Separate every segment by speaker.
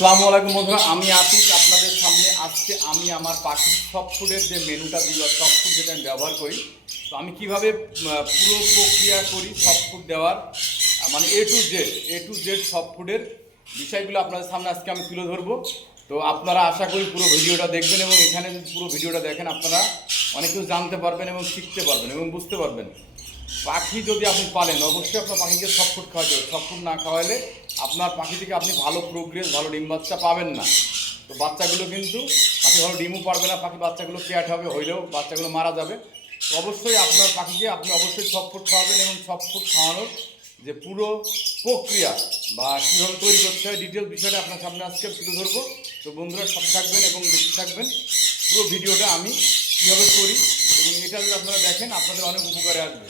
Speaker 1: আসসালামু আলাইকুম বন্ধুরা, আমি আতিক। আপনাদের সামনে আজকে আমি, আমার পাখির সব ফুডের যে মেনুটা দিই সব ফুড যেটা আমি ব্যবহার করি, তো আমি কীভাবে পুরো প্রক্রিয়া করি সব ফুড দেওয়ার মানে A to Z A to Z সব ফুডের বিষয়গুলো আপনাদের সামনে আজকে আমি তুলে ধরবো। তো আপনারা আশা করি পুরো ভিডিওটা দেখবেন এবং এখানে যদি পুরো ভিডিওটা দেখেন, আপনারা অনেক কিছু জানতে পারবেন এবং শিখতে পারবেন এবং বুঝতে পারবেন। পাখি যদি আপনি পালেন, অবশ্যই আপনার পাখিকে সব ফুড খাওয়াতে হবে। সব ফুড না খাওয়ালে আপনার পাখি থেকে আপনি ভালো প্রোগ্রেস ভালো ডিম বাচ্চা পাবেন না। তো বাচ্চাগুলো কিন্তু পাখি ভালো ডিমও পারবে না, পাখি বাচ্চাগুলো ক্যাট হবে, হইলেও বাচ্চাগুলো মারা যাবে। তো অবশ্যই আপনার পাখিকে আপনি অবশ্যই সব ফুড খাওয়াবেন এবং সব ফুড খাওয়ানোর যে পুরো প্রক্রিয়া বা কীভাবে তৈরি করতে হয় ডিটেল বিষয়টা আপনার সামনে আজকে তুলে ধরবো। তো বন্ধুরা, সাথে থাকবেন এবং দেখতে থাকবেন। পুরো ভিডিওটা আমি কীভাবে করি এবং এটা যদি আপনারা দেখেন, আপনাদের অনেক উপকারে আসবে।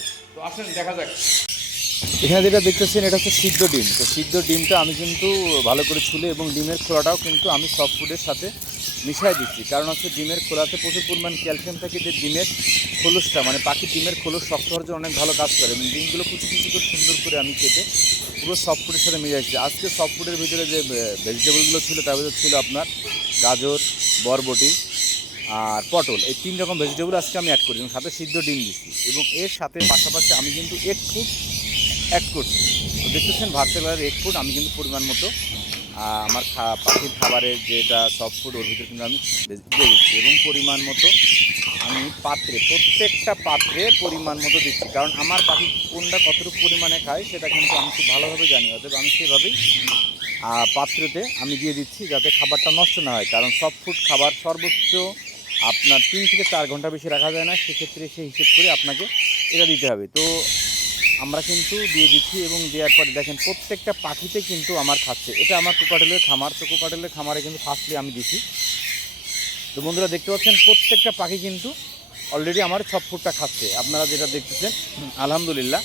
Speaker 2: এখানে যেটা দেখতেছেন, এটা হচ্ছে সিদ্ধ ডিম। তো সিদ্ধ ডিমটা আমি কিন্তু ভালো করে ছুলে এবং ডিমের খোলাটাও কিন্তু আমি সফট ফুডের সাথে মিশাই দিচ্ছি। কারণ হচ্ছে ডিমের খোলাতে প্রচুর পরিমাণ ক্যালসিয়াম থাকে, যে ডিমের খোলসটা মানে পাখির ডিমের খোলস শক্ত হওয়ার জন্য অনেক ভালো কাজ করে। এবং ডিমগুলো কুচি কুচি করে সুন্দর করে আমি কেটে পুরো সফট ফুডের সাথে মিশাইছি আজকে সফট ফুডের ভিতরে যে ভেজিটেবলগুলো ছিল, তার ভিতরে ছিল আপনার গাজর, বরবটি আর পটল, এই তিন রকম ভেজিটেবল আজকে আমি অ্যাড করি এবং সাথে সিদ্ধ ডিম দিচ্ছি এবং এর সাথে পাশাপাশি আমি কিন্তু এক ফুড অ্যাড করছি। তো দেখতেছেন ভারতে কালারের এক ফুড আমি কিন্তু পরিমাণ মতো আমার খা, পাখির খাবারের যেটা সফট ফুড ওর ভিতরে কিন্তু আমি দিয়ে দিচ্ছি এবং পরিমাণ মতো আমি পাত্রে, প্রত্যেকটা পাত্রে পরিমাণ মতো দিচ্ছি। কারণ আমার পাখি কোনটা কতটুকু পরিমাণে খায় সেটা কিন্তু আমি খুব ভালোভাবে জানি, অতএব আমি সেভাবেই পাত্রতে আমি দিয়ে দিচ্ছি যাতে খাবারটা নষ্ট না হয়। কারণ সব ফুড খাবার সর্বোচ্চ আপনার তিন থেকে চার ঘণ্টা বেশি রাখা যায় না, সেক্ষেত্রে সেই হিসেব করে আপনাকে এটা দিতে হবে। তো আমরা কিন্তু দিয়ে দিচ্ছি এবং দেওয়ার পরে দেখেন প্রত্যেকটা পাখিতে কিন্তু আমার খাচ্ছে। এটা আমার কোকাটেলের খামার, তো কোকাটেলের খামারে কিন্তু ফার্স্টলি আমি দিছি। তো বন্ধুরা দেখতে পাচ্ছেন প্রত্যেকটা পাখি কিন্তু অলরেডি আমার সব ফুডটা খাচ্ছে। আপনারা যেটা দেখতেছেন, আলহামদুলিল্লাহ।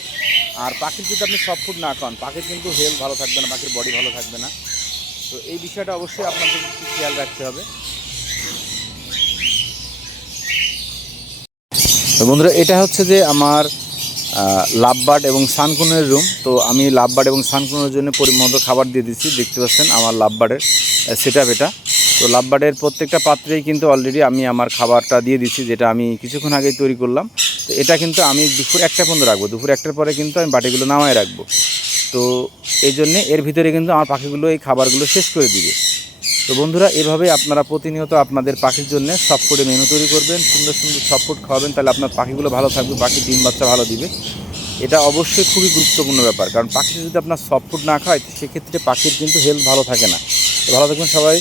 Speaker 2: আর পাখির যদি আপনি সব ফুড না খান, পাখির কিন্তু হেলথ ভালো থাকবে না, পাখির বডি ভালো থাকবে না। তো এই বিষয়টা অবশ্যই আপনাদের খেয়াল রাখতে হবে। তো বন্ধুরা, এটা হচ্ছে যে আমার লাভবার্ড এবং সানকুনের রুম তো আমি লাভবার্ড এবং সানকুনের জন্য পরিমত খাবার দিয়ে দিচ্ছি, দেখতে পাচ্ছেন আমার লাভবার্ডের সেট এটা। তো লাভবার্ডের প্রত্যেকটা পাত্রেই কিন্তু অলরেডি আমি আমার খাবারটা দিয়ে দিচ্ছি, যেটা আমি কিছুক্ষণ আগেই তৈরি করলাম। তো এটা কিন্তু আমি দুপুর একটা পর্যন্ত রাখব। দুপুর একটার পরে কিন্তু আমি বাটিগুলো নামায় রাখব। তো এই জন্যে এর ভিতরে কিন্তু আমার পাখিগুলো এই খাবারগুলো শেষ করে দিবে। তো বন্ধুরা, এভাবে আপনারা প্রতিনিয়ত আপনাদের পাখির জন্য সফটফুডে মেনু তৈরি করবেন, সুন্দর সুন্দর সফটফুড খাওয়াবেন, তাহলে আপনার পাখিগুলো ভালো থাকবে পাখি ডিম বাচ্চা ভালো দিবে। এটা অবশ্যই খুবই গুরুত্বপূর্ণ ব্যাপার, কারণ পাখি যদি আপনার সফটফুড না খায়, সেক্ষেত্রে পাখির কিন্তু হেলথ ভালো থাকে না। ভালো থাকবেন সবাই।